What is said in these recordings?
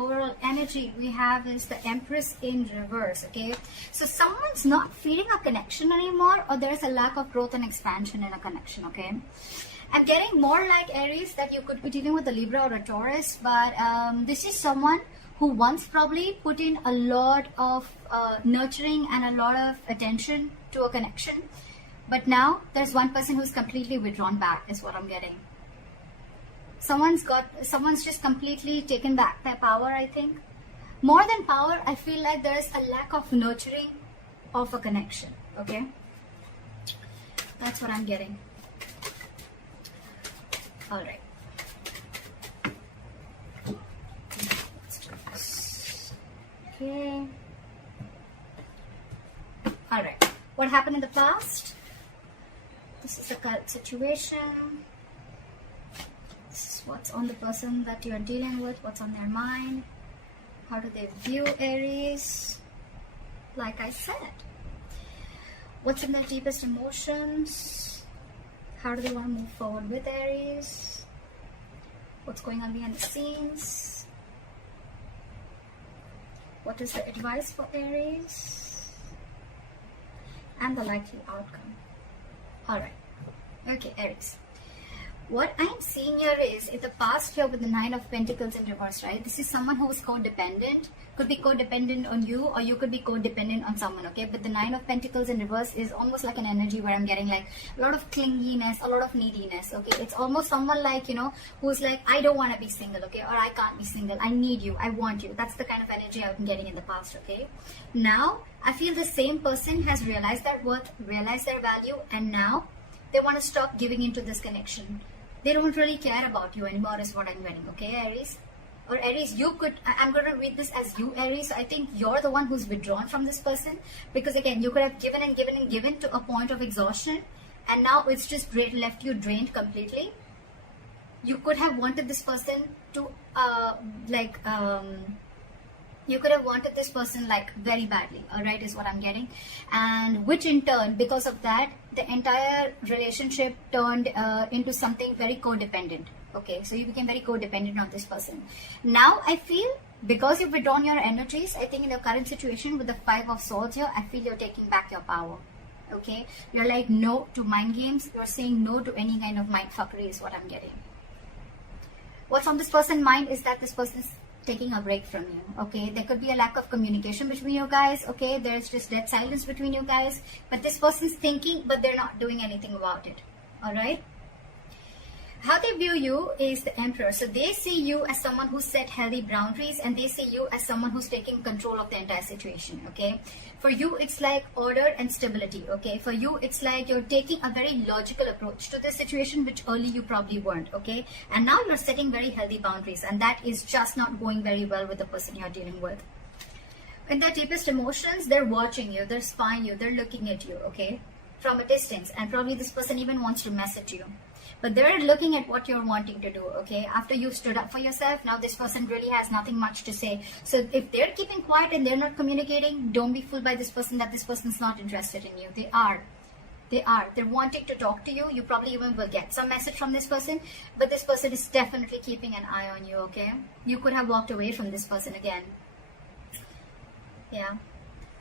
overall energy we have is the Empress in reverse. Okay, so someone's not feeling a connection anymore, or there's a lack of growth and expansion in a connection. Okay, I'm getting more like Aries that you could be dealing with a Libra or a Taurus, but this is someone who once probably put in a lot of nurturing and a lot of attention to a connection, but now there's one person who's completely withdrawn back is what I'm getting. Someone's just completely taken back their power, I think. More than power, I feel like there's a lack of nurturing of a connection. Okay, that's what I'm getting. All right. Let's do this. Okay. All right. What happened in the past? This is the current situation. This is what's on the person that you're dealing with, what's on their mind. How do they view Aries? Like I said, what's in their deepest emotions? How do they want to move forward with Aries? What's going on behind the scenes? What is the advice for Aries? And the likely outcome. Alright. Okay, Aries. What I'm seeing here is, in the past here with the Nine of Pentacles in reverse, right? This is someone who is codependent. Could be codependent on you, or you could be codependent on someone, okay? But the Nine of Pentacles in reverse is almost like an energy where I'm getting like a lot of clinginess, a lot of neediness, okay? It's almost someone like, you know, who's like, I don't want to be single, okay? Or I can't be single. I need you. I want you. That's the kind of energy I've been getting in the past, okay? Now, I feel the same person has realized their worth, realized their value, and now they want to stop giving into this connection. They don't really care about you anymore is what I'm getting, okay, Aries? Or Aries, you could, I'm going to read this as you, Aries. I think you're the one who's withdrawn from this person, because again, you could have given and given and given to a point of exhaustion, and now it's just left you drained completely. You could have wanted this person to, you could have wanted this person like very badly, all right, is what I'm getting. And which in turn, because of that, the entire relationship turned into something very codependent. Okay, so you became very codependent on this person. Now I feel, because you've withdrawn your energies, I think in the current situation with the Five of Swords here, I feel you're taking back your power. Okay, you're like no to mind games. You're saying no to any kind of mind fuckery is what I'm getting. What's on this person's mind is that this person is taking a break from you. Okay, there could be a lack of communication between you guys. Okay, there's just dead silence between you guys, but this person's thinking, but they're not doing anything about it. All right, how they view you is the Emperor. So they see you as someone who set healthy boundaries, and they see you as someone who's taking control of the entire situation. Okay, for you it's like order and stability. Okay, for you it's like you're taking a very logical approach to this situation, which early you probably weren't. Okay, and now you're setting very healthy boundaries, and that is just not going very well with the person you're dealing with. In their deepest emotions, they're watching you, they're spying you, they're looking at you, okay, from a distance, and probably this person even wants to message you. But they're looking at what you're wanting to do, okay? After you've stood up for yourself, now this person really has nothing much to say. So if they're keeping quiet and they're not communicating, don't be fooled by this person that this person's not interested in you. They are. They're wanting to talk to you. You probably even will get some message from this person, but this person is definitely keeping an eye on you, okay? You could have walked away from this person again. Yeah.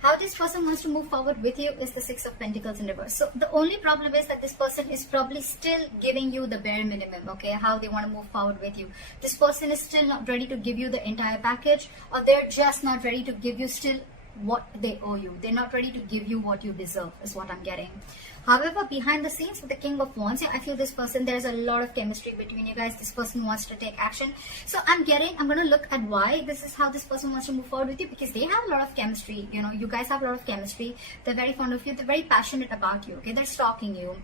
How this person wants to move forward with you is the Six of Pentacles in reverse. So the only problem is that this person is probably still giving you the bare minimum, okay, how they want to move forward with you. This person is still not ready to give you the entire package, or they're just not ready to give you still what they owe you. They're not ready to give you what you deserve is what I'm getting. However, behind the scenes with the King of Wands, I feel this person, there's a lot of chemistry between you guys. This person wants to take action. So I'm going to look at why this is how this person wants to move forward with you, because they have a lot of chemistry. You know, you guys have a lot of chemistry. They're very fond of you. They're very passionate about you. Okay, they're stalking you.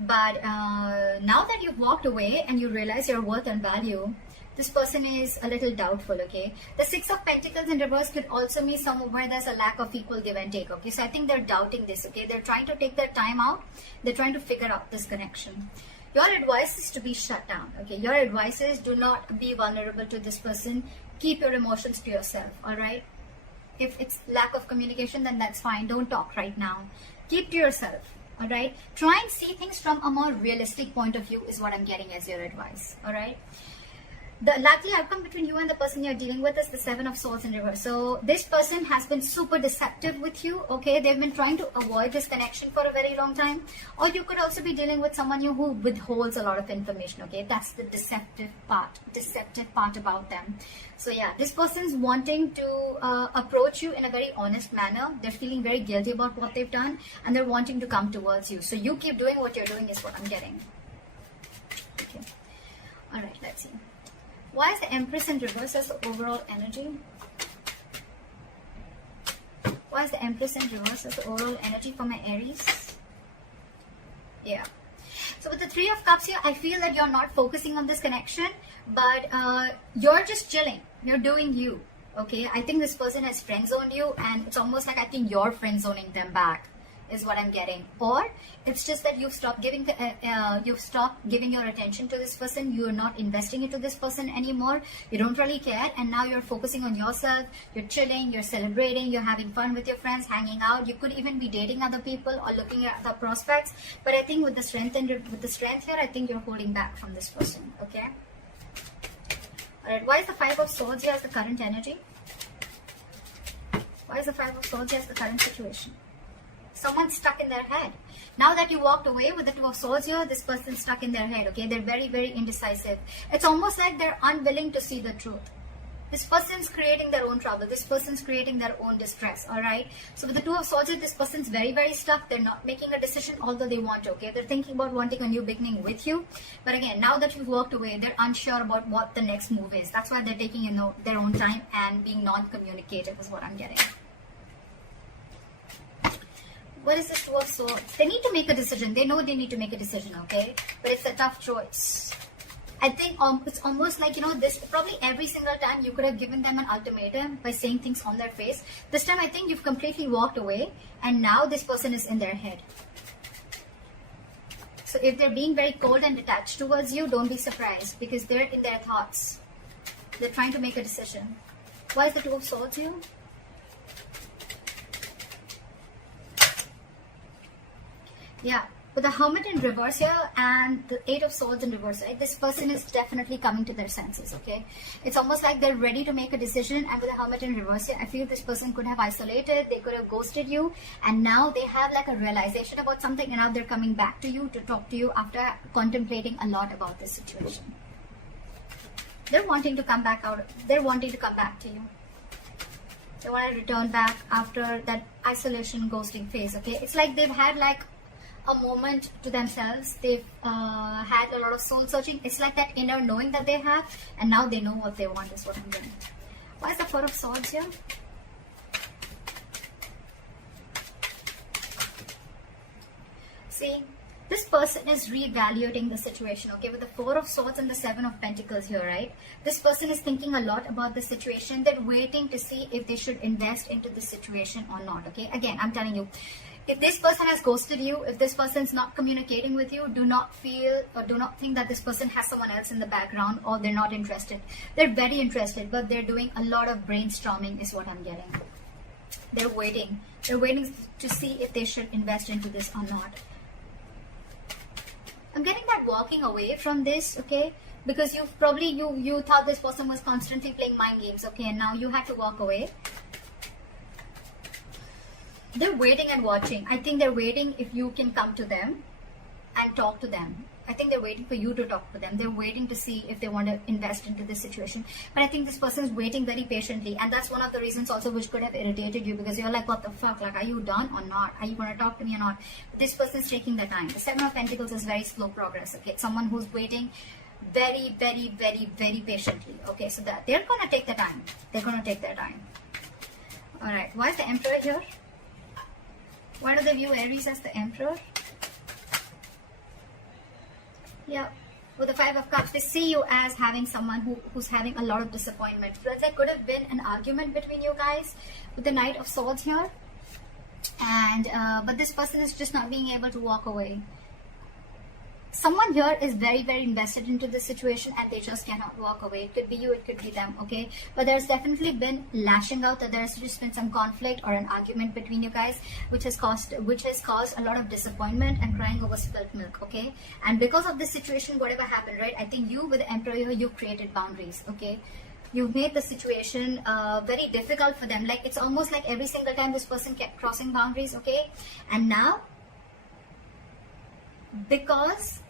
But now that you've walked away and you realize your worth and value, this person is a little doubtful, okay? The Six of Pentacles in reverse could also mean somewhere where there's a lack of equal give and take, okay? So I think they're doubting this, okay? They're trying to take their time out. They're trying to figure out this connection. Your advice is to be shut down, okay? Your advice is do not be vulnerable to this person. Keep your emotions to yourself, all right? If it's lack of communication, then that's fine. Don't talk right now. Keep to yourself, all right? Try and see things from a more realistic point of view is what I'm getting as your advice, all right? The likely outcome between you and the person you're dealing with is the Seven of Swords in reverse. So this person has been super deceptive with you, okay? They've been trying to avoid this connection for a very long time. Or you could also be dealing with someone who withholds a lot of information, okay? That's the deceptive part about them. So yeah, this person's wanting to approach you in a very honest manner. They're feeling very guilty about what they've done, and they're wanting to come towards you. So you keep doing what you're doing is what I'm getting. Okay. All right, let's see. Why is the Empress in reverse as the overall energy? Why is the Empress in reverse as the overall energy for my Aries? Yeah. So with the Three of Cups here, I feel that you're not focusing on this connection, but you're just chilling. You're doing you. Okay. I think this person has friend zoned you, and it's almost like I think you're friend zoning them back, is what I'm getting. Or it's just that you've stopped giving your attention to this person. You're not investing into this person anymore. You don't really care, and now you're focusing on yourself. You're chilling, you're celebrating, you're having fun with your friends, hanging out. You could even be dating other people or looking at other prospects. But I think with the strength here, I think you're holding back from this person. Okay. All right. Why is the Five of Swords here as the current energy? Why is the Five of Swords here as the current situation? Someone's stuck in their head. Now that you walked away with the Two of Swords here, this person's stuck in their head, okay? They're very, very indecisive. It's almost like they're unwilling to see the truth. This person's creating their own trouble. This person's creating their own distress, all right? So with the Two of Swords here, this person's very, very stuck. They're not making a decision, although they want to, okay? They're thinking about wanting a new beginning with you. But again, now that you've walked away, they're unsure about what the next move is. That's why they're taking, their own time and being non-communicative is what I'm getting. What is this Two of Swords? They need to make a decision. They know they need to make a decision, okay? But it's a tough choice. I think it's almost like, this probably every single time you could have given them an ultimatum by saying things on their face. This time I think you've completely walked away, and now this person is in their head. So if they're being very cold and detached towards you, don't be surprised, because they're in their thoughts. They're trying to make a decision. Why is the Two of Swords here? Yeah, with the Hermit in reverse here and the Eight of Swords in reverse, right? This person is definitely coming to their senses, okay? It's almost like they're ready to make a decision, and with the Hermit in reverse here, I feel this person could have isolated, they could have ghosted you, and now they have like a realization about something, and now they're coming back to you to talk to you after contemplating a lot about this situation. They're wanting to come back they're wanting to come back to you. They want to return back after that isolation ghosting phase, okay? It's like they've had like a moment to themselves. They've had a lot of soul searching. It's like that inner knowing that they have, and now they know what they want is what I'm doing. Why is the Four of Swords here? See, this person is reevaluating the situation, okay? With the Four of Swords and the Seven of Pentacles here, right? This person is thinking a lot about the situation. They're waiting to see if they should invest into the situation or not, okay? Again, I'm telling you, if this person has ghosted you, if this person's not communicating with you, do not feel or do not think that this person has someone else in the background or they're not interested. They're very interested, but they're doing a lot of brainstorming is what I'm getting. They're waiting. They're waiting to see if they should invest into this or not. I'm getting that walking away from this, okay? Because you've probably, you thought this person was constantly playing mind games, okay? And now you had to walk away. They're waiting and watching. I think they're waiting if you can come to them and talk to them. I think they're waiting for you to talk to them. They're waiting to see if they want to invest into this situation. But I think this person is waiting very patiently. And that's one of the reasons also which could have irritated you, because you're like, what the fuck? Like, are you done or not? Are you going to talk to me or not? But this person is taking their time. The Seven of Pentacles is very slow progress. Okay, it's someone who's waiting very, very, very, very patiently. Okay, so that they're going to take the time. They're going to take their time. All right. Why is the Emperor here? Why do they view Aries as the Emperor? Yeah, with the Five of Cups, they see you as having someone who's having a lot of disappointment. But there could have been an argument between you guys with the Knight of Swords here. And but this person is just not being able to walk away. someone here is very, very invested into this situation and they just cannot walk away. It could be you, it could be them, okay? But there's definitely been lashing out, that there's just been some conflict or an argument between you guys, which has caused a lot of disappointment and crying over spilt milk, okay? And because of this situation, whatever happened, right? I think you with the Emperor here, you created boundaries, okay? You've made the situation very difficult for them. Like, it's almost like every single time this person kept crossing boundaries, okay? And now, because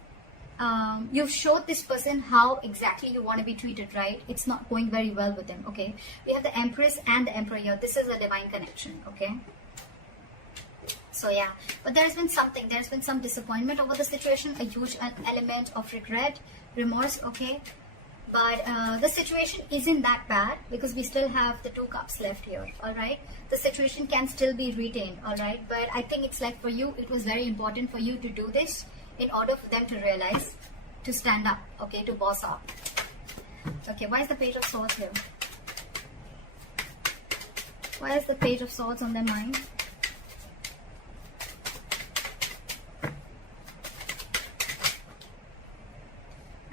you've showed this person how exactly you want to be treated, right? It's not going very well with them, okay? We have the Empress and the Emperor here. This is a divine connection, okay? So yeah, but there's been some disappointment over the situation, a huge element of regret, remorse, okay? But the situation isn't that bad because we still have the 2 cups left here, all right? The situation can still be retained, all right? But I think it's like for you, it was very important for you to do this in order for them to realize, to stand up, okay, to boss up. Okay, why is the Page of Swords here? Why is the Page of Swords on their mind?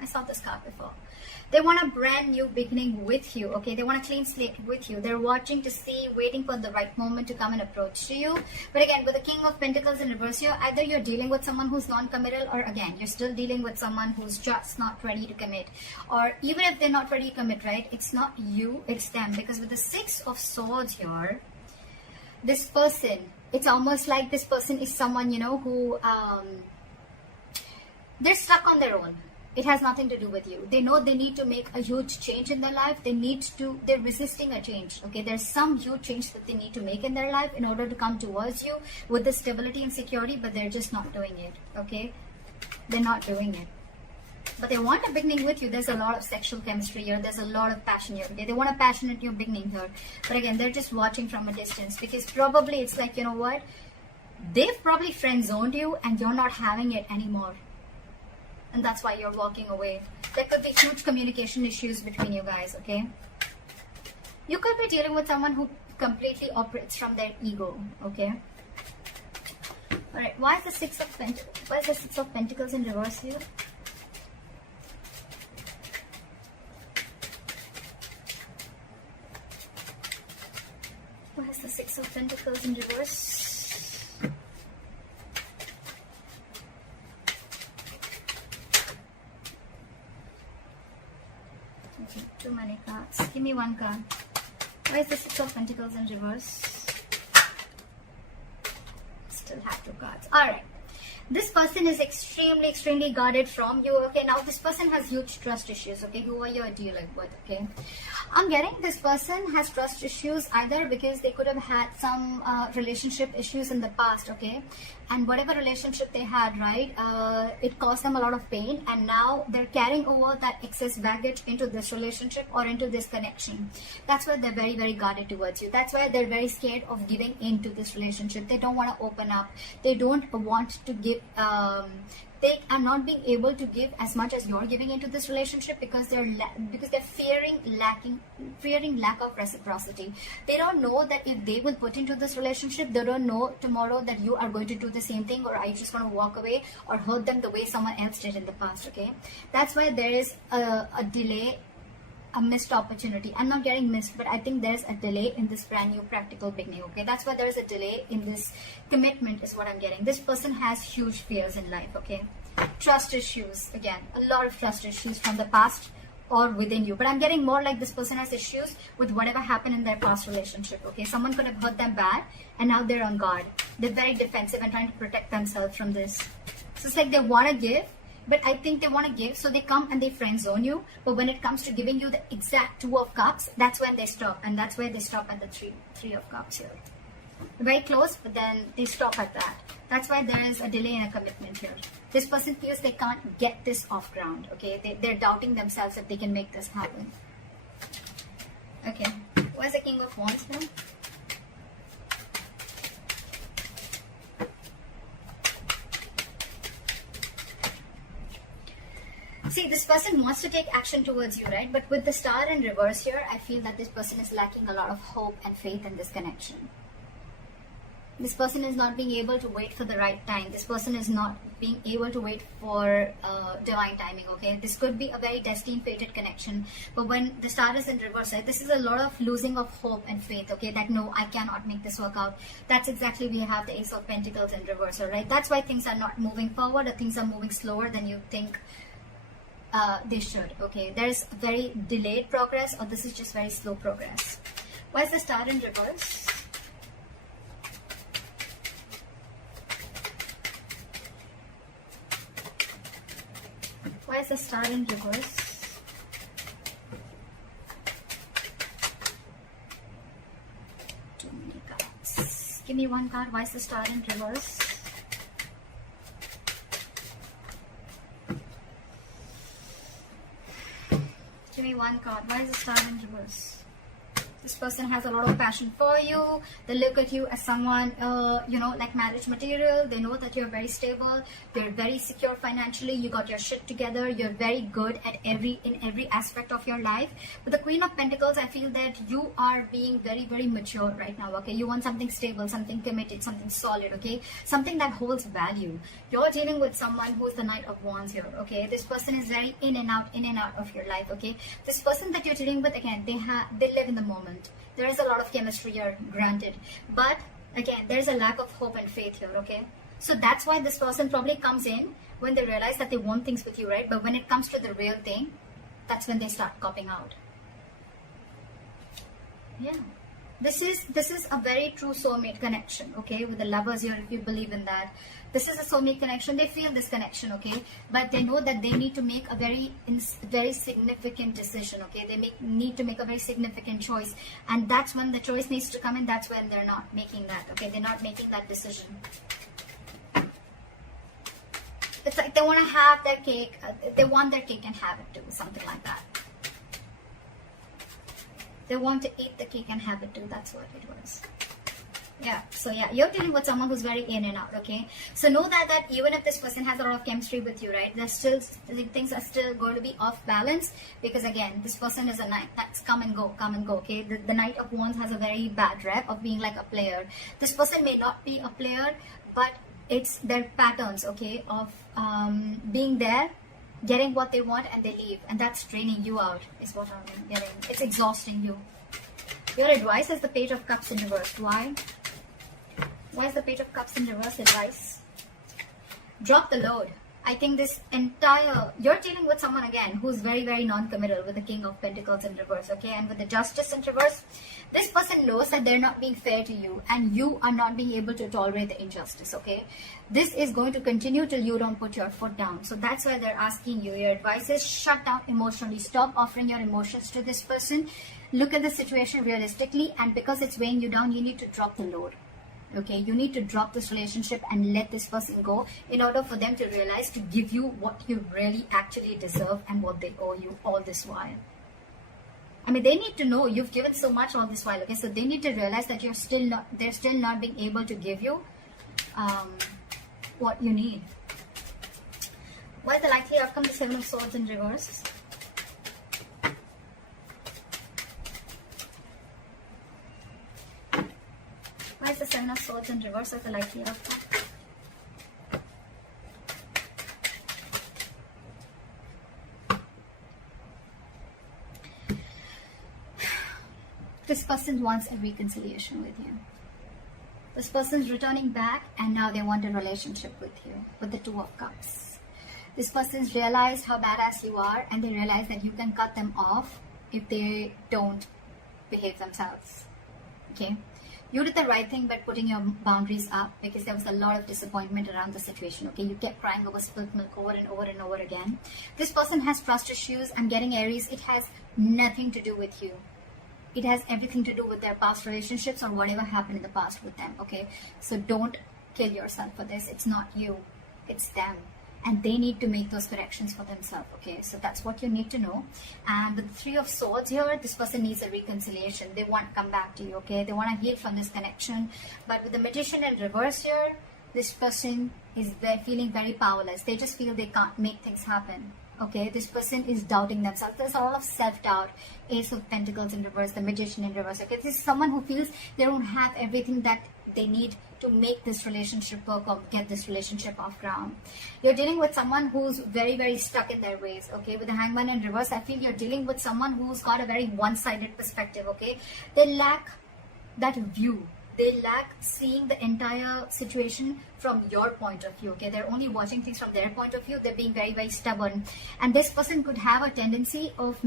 I saw this card before. They want a brand new beginning with you, okay? They want a clean slate with you. They're watching to see, waiting for the right moment to come and approach to you. But again, with the King of Pentacles in reverse here, either you're dealing with someone who's non-committal, or again, you're still dealing with someone who's just not ready to commit. Or even if they're not ready to commit, right? It's not you, it's them. Because with the 6 of Swords here, this person, it's almost like this person is someone, you know, who, they're stuck on their own. It has nothing to do with you. They know they need to make a huge change in their life. They're resisting a change, okay? There's some huge change that they need to make in their life in order to come towards you with the stability and security, but they're just not doing it, okay? They're not doing it. But they want a beginning with you. There's a lot of sexual chemistry here. There's a lot of passion here, okay? They want a passionate new beginning here. But again, they're just watching from a distance because probably it's like, you know what? They've probably friend-zoned you and you're not having it anymore. And that's why you're walking away. There could be huge communication issues between you guys, okay? You could be dealing with someone who completely operates from their ego, okay? Alright, why is the Six of Pentacles in reverse here? Why is the Six of Pentacles in reverse? Too many cards. Give me one card. Why is the Six of Pentacles in reverse? Still have 2 cards. Alright. This person is extremely guarded from you. Okay, now this person has huge trust issues. Okay, who are you dealing with? Okay, I'm getting this person has trust issues either because they could have had some relationship issues in the past. Okay, and whatever relationship they had, right, it caused them a lot of pain, and now they're carrying over that excess baggage into this relationship or into this connection. That's why they're very guarded towards you. That's why they're very scared of giving in to this relationship. They don't want to open up. They don't want to give. They are not being able to give as much as you're giving into this relationship because they're fearing lack of reciprocity. They don't know that if they will put into this relationship, they don't know tomorrow that you are going to do the same thing, or are you just going to walk away or hurt them the way someone else did in the past. Okay, that's why there is a delay, a missed opportunity. I'm not getting missed, but I think there's a delay in this brand new practical beginning. Okay, that's why there's a delay in this commitment is what I'm getting. This person has huge fears in life. Okay, trust issues, again, a lot of trust issues from the past or within you, but I'm getting more like this person has issues with whatever happened in their past relationship. Okay, someone could have hurt them bad and now they're on guard. They're very defensive and trying to protect themselves from this. So it's like they want to give, but I think they want to give, so they come and they friend zone you. But when it comes to giving you the exact 2 of Cups, that's when they stop, and that's where they stop at the three of Cups here. Very close, but then they stop at that. That's why there is a delay in a commitment here. This person feels they can't get this off ground. Okay, they're doubting themselves if they can make this happen. Okay, where's the King of Wands now? See, this person wants to take action towards you, right? But with the Star in reverse here, I feel that this person is lacking a lot of hope and faith in this connection. This person is not being able to wait for the right time. This person is not being able to wait for divine timing, okay? This could be a very destined, fated connection. But when the star is in reverse, right, this is a lot of losing of hope and faith, okay? That no, I cannot make this work out. That's exactly, we have the Ace of Pentacles in reverse, right? That's why things are not moving forward, or things are moving slower than you think they should, okay? There's very delayed progress, or this is just very slow progress. Why is the star in reverse? Why is the star in reverse? Too many cards. Give me one card. Why is the star in reverse? Give me one card. Why is the star in reverse? This person has a lot of passion for you. They look at you as someone, you know, like marriage material. They know that you're very stable. You're very secure financially. You got your shit together. You're very good at in every aspect of your life. With the Queen of Pentacles, I feel that you are being very, very mature right now, okay? You want something stable, something committed, something solid, okay? Something that holds value. You're dealing with someone who's the Knight of Wands here, okay? This person is very in and out of your life, okay? This person that you're dealing with, again, they live in the moment. There is a lot of chemistry here, granted, but again, there's a lack of hope and faith here, okay? So that's why this person probably comes in when they realize that they want things with you, right? But when it comes to the real thing, that's when they start copping out. Yeah, this is a very true soulmate connection, okay? With the lovers here, if you believe in that, this is a soulmate connection. They feel this connection, okay? But they know that they need to make a very significant decision, okay? They need to make a very significant choice, and that's when the choice needs to come in. That's when they're not making that, okay? They're not making that decision. It's like they want to have their cake. They want their cake and have it too, something like that. They want to eat the cake and have it too. That's what it was. Yeah, so yeah, you're dealing with someone who's very in and out, okay? So know that even if this person has a lot of chemistry with you, right, there's still, things are still going to be off balance, because again, this person is a knight. That's come and go, okay? The Knight of Wands has a very bad rep of being like a player. This person may not be a player, but it's their patterns, okay, of being there, getting what they want, and they leave, and that's draining you out, is what I'm getting. It's exhausting you. Your advice is the Page of Cups in reverse. Why? Why is the Page of Cups in reverse advice? Drop the load. I think you're dealing with someone again who's very, very non-committal, with the King of Pentacles in reverse, okay? And with the Justice in reverse, this person knows that they're not being fair to you, and you are not being able to tolerate the injustice, okay? This is going to continue till you don't put your foot down. So that's why they're asking you. Your advice is shut down emotionally. Stop offering your emotions to this person. Look at the situation realistically, and because it's weighing you down, you need to drop the load. Okay, you need to drop this relationship and let this person go, in order for them to realize to give you what you really actually deserve and what they owe you all this while. I mean, they need to know you've given so much all this while, okay? So they need to realize that they're still not being able to give you what you need. What is the likely outcome? The Seven of Swords in reverse. Why is the Seven of Swords in reverse as the likely outcome? This person wants a reconciliation with you. This person's returning back, and now they want a relationship with you, with the Two of Cups. This person's realized how badass you are, and they realize that you can cut them off if they don't behave themselves. Okay? You did the right thing by putting your boundaries up, because there was a lot of disappointment around the situation, okay? You kept crying over spilt milk over and over and over again. This person has trust issues. I'm getting Aries. It has nothing to do with you. It has everything to do with their past relationships or whatever happened in the past with them, okay? So don't kill yourself for this. It's not you. It's them. And they need to make those corrections for themselves, okay? So that's what you need to know. And with the Three of Swords here, this person needs a reconciliation. They want to come back to you, okay? They want to heal from this connection. But with the Magician in reverse here, this person is feeling very powerless. They just feel they can't make things happen, Okay, this person is doubting themselves. There's a lot of self-doubt. Ace of Pentacles in reverse, the Magician in reverse. Okay, this is someone who feels they don't have everything that they need to make this relationship work or get this relationship off ground. You're dealing with someone who's very, very stuck in their ways. Okay, with the Hangman in reverse, I feel you're dealing with someone who's got a very one-sided perspective. Okay, they lack that view. They lack seeing the entire situation from your point of view. Okay, they're only watching things from their point of view. They're being very, very stubborn, and this person could have a tendency of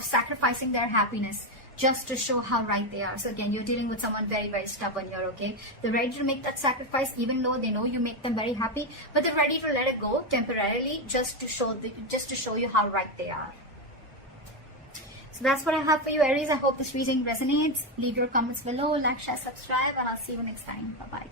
sacrificing their happiness just to show how right they are. So again, you're dealing with someone very, very stubborn here. Okay, they're ready to make that sacrifice even though they know you make them very happy, but they're ready to let it go temporarily just to show you how right they are. So that's what I have for you, Aries. I hope this reading resonates. Leave your comments below, like, share, subscribe, and I'll see you next time. Bye-bye.